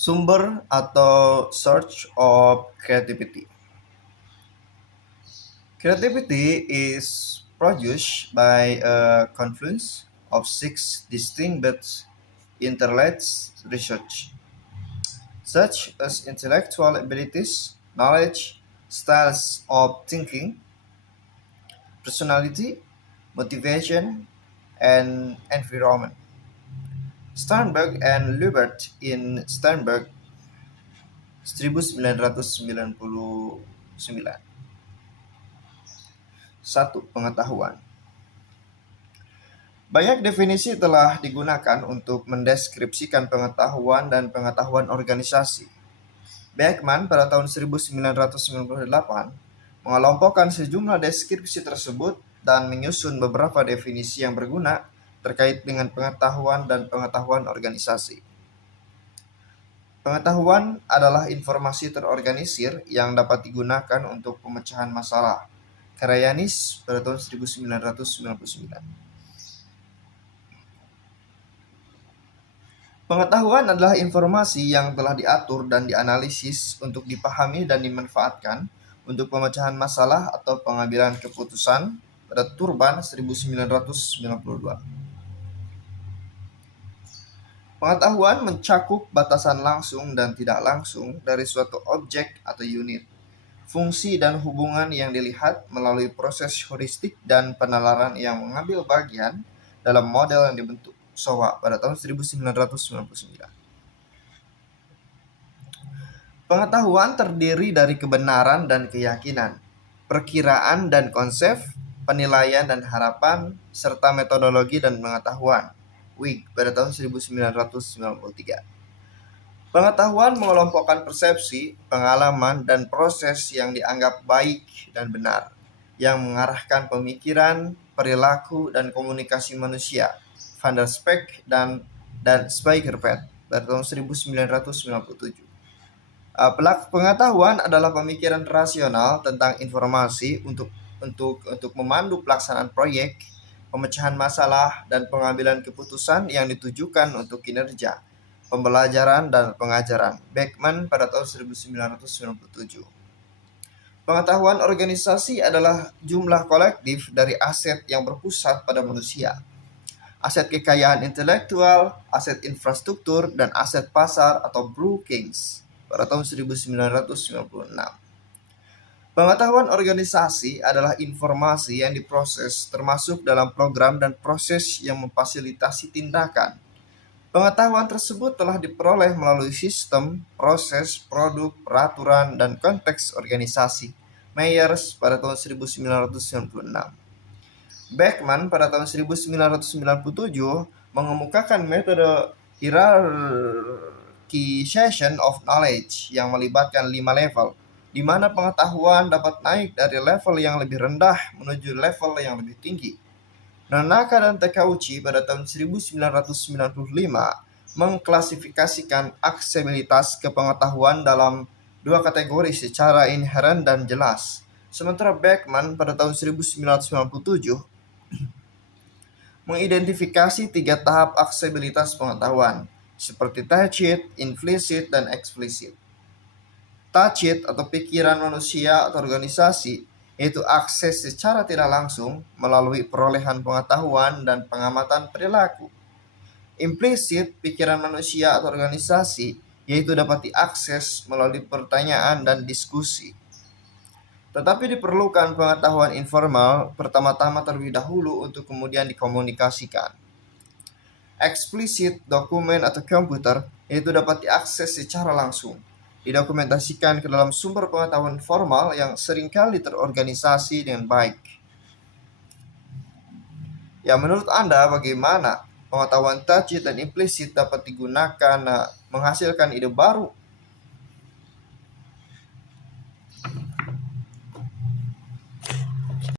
Sumber atau source of creativity. Creativity is produced by a confluence of six distinct but interrelated research, such as intellectual abilities, knowledge, styles of thinking, personality, motivation, and environment. Sternberg and Lubert in Sternberg 1999. 1. Pengetahuan. Banyak definisi telah digunakan untuk mendeskripsikan pengetahuan dan pengetahuan organisasi. Beckman pada tahun 1998 mengelompokkan sejumlah deskripsi tersebut dan menyusun beberapa definisi yang berguna terkait dengan pengetahuan dan pengetahuan organisasi. Pengetahuan adalah informasi terorganisir yang dapat digunakan untuk pemecahan masalah. Karayanis pada tahun 1999. Pengetahuan adalah informasi yang telah diatur dan dianalisis untuk dipahami dan dimanfaatkan untuk pemecahan masalah atau pengambilan keputusan pada Turban 1992. Pengetahuan mencakup batasan langsung dan tidak langsung dari suatu objek atau unit, fungsi dan hubungan yang dilihat melalui proses heuristik dan penalaran yang mengambil bagian dalam model yang dibentuk SOA pada tahun 1999. Pengetahuan terdiri dari kebenaran dan keyakinan, perkiraan dan konsep, penilaian dan harapan, serta metodologi dan pengetahuan. Wig pada tahun 1993. Pengetahuan mengelompokkan persepsi, pengalaman, dan proses yang dianggap baik dan benar, yang mengarahkan pemikiran, perilaku, dan komunikasi manusia. Van der Spek dan Spijkervet pada tahun 1997. Pengetahuan adalah pemikiran rasional tentang informasi untuk memandu pelaksanaan proyek, pemecahan masalah, dan pengambilan keputusan yang ditujukan untuk kinerja, pembelajaran, dan pengajaran. Beckman pada tahun 1997. Pengetahuan organisasi adalah jumlah kolektif dari aset yang berpusat pada manusia. Aset kekayaan intelektual, aset infrastruktur, dan aset pasar atau Brookings pada tahun 1996. Pengetahuan organisasi adalah informasi yang diproses termasuk dalam program dan proses yang memfasilitasi tindakan. Pengetahuan tersebut telah diperoleh melalui sistem, proses, produk, peraturan, dan konteks organisasi. Myers pada tahun 1996. Beckman pada tahun 1997 mengemukakan metode hierarchization of knowledge yang melibatkan 5 level, di mana pengetahuan dapat naik dari level yang lebih rendah menuju level yang lebih tinggi. Nanaka dan Takeuchi pada tahun 1995 mengklasifikasikan aksesibilitas kepengetahuan dalam 2 kategori secara inheren dan jelas. Sementara Beckman pada tahun 1997 mengidentifikasi 3 tahap aksesibilitas pengetahuan, seperti tacit, implisit, dan eksplisit. Tacit atau pikiran manusia atau organisasi, yaitu akses secara tidak langsung melalui perolehan pengetahuan dan pengamatan perilaku. Implisit, pikiran manusia atau organisasi, yaitu dapat diakses melalui pertanyaan dan diskusi. Tetapi diperlukan pengetahuan informal pertama-tama terlebih dahulu untuk kemudian dikomunikasikan. Eksplisit, dokumen atau komputer, yaitu dapat diakses secara langsung, didokumentasikan ke dalam sumber pengetahuan formal yang seringkali terorganisasi dengan baik. Ya, menurut Anda bagaimana pengetahuan tacit dan implisit dapat digunakan menghasilkan ide baru